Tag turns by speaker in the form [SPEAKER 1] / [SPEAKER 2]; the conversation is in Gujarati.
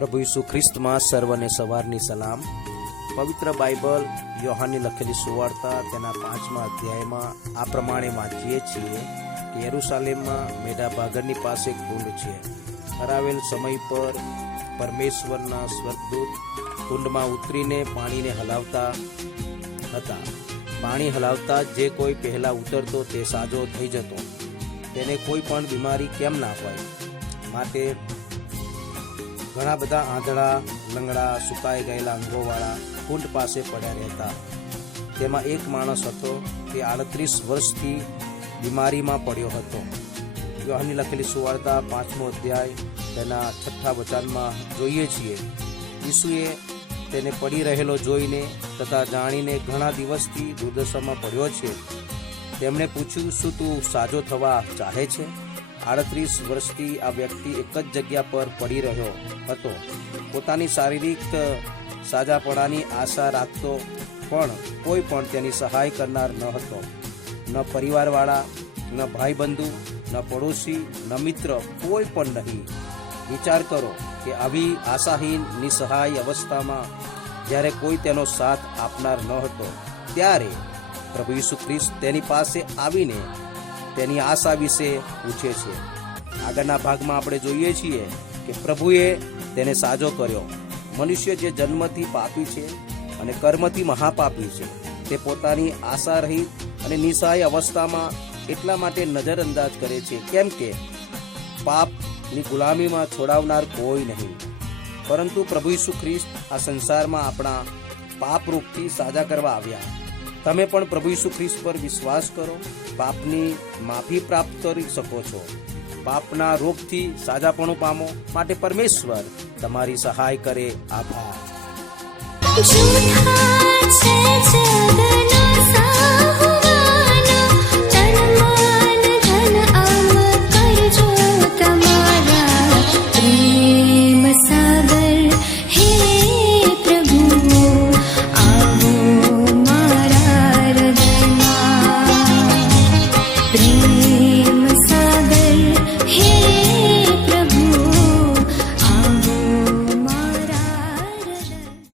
[SPEAKER 1] પ્રભુ ઈસુ ખ્રિસ્તમાં સર્વને સવારની સલામ. પવિત્ર બાઇબલ યોહાનની લખેલી સુવાર્તા તેના પાંચમા અધ્યાયમાં આ પ્રમાણે વાંચીએ છીએ કે યરુસાલેમમાં મેઢા ભાગરની પાસે કુંડ છે. હરાવેલ સમય પર પરમેશ્વરના સ્વર્ગદૂત કુંડમાં ઉતરીને પાણીને હલાવતા હતા. પાણી હલાવતા જે કોઈ પહેલા ઉતરતો તે સાજો થઈ જતો. તેને કોઈ પણ બીમારી કેમ ના હોય? માટે ઘણા બધા આંધળા, લંગડા, સુકાઈ ગયેલા અંગોવાળા કુંડ પાસે પડ્યા રહેતા. તેમાં એક માણસ હતો તે આડત્રીસ વર્ષથી બીમારીમાં પડ્યો હતો. યોહાની લખેલી સુવાર્તા પાંચમો અધ્યાય, તેના છઠ્ઠા વચનમાં જોઈએ છીએ. ઈસુએ તેને પડી રહેલો જોઈને તથા જાણીને ઘણા દિવસથી દુર્દશામાં પડ્યો છે. તેમણે પૂછ્યું, શું તું સાજો થવા ચાહે છે? આડત્રીસ વર્ષથી આ વ્યક્તિ એક જ જગ્યા પર પડી રહ્યો હતો. પોતાની શારીરિક સાજાપણાની આશા રાખતો પણ કોઈ પણ તેની સહાય કરનાર ન હતો. ન પરિવારવાળા, ન ભાઈબંધુ, ન પડોશી, ન મિત્ર, કોઈ પણ નહીં. વિચાર કરો કે આવી આશાહીન નિસહાય અવસ્થામાં જ્યારે કોઈ તેનો સાથ આપનાર ન હતો, ત્યારે પ્રભુ ઈસુ ખ્રિસ્ત તેની પાસે આવીને તેની આશા વિશે પૂછે છે. આગળના ભાગમાં આપણે જોઈએ છીએ કે પ્રભુએ તેને સાજો કર્યો. મનુષ્ય જે જન્મથી પાપી છે અને કર્મથી મહાપાપી છે, તે પોતાની આશા રહિત અને નિસહાય અવસ્થામાં એટલા માટે નજરઅંદાજ કરે છે કેમ કે પાપની ગુલામીમાં છોડાવનાર કોઈ નહીં. પરંતુ પ્રભુ ઈસુ ખ્રિસ્ત આ સંસારમાં આપણા પાપરૂપથી સાજા કરવા આવ્યા. તમે પણ પ્રભુ ઈસુ ખ્રિસ્ત પર વિશ્વાસ કરો, પાપની માફી પ્રાપ્ત કરી શકો છો. પાપના રોગથી સાજાપણું પામો માટે પરમેશ્વર તમારી સહાય કરે. આભાર.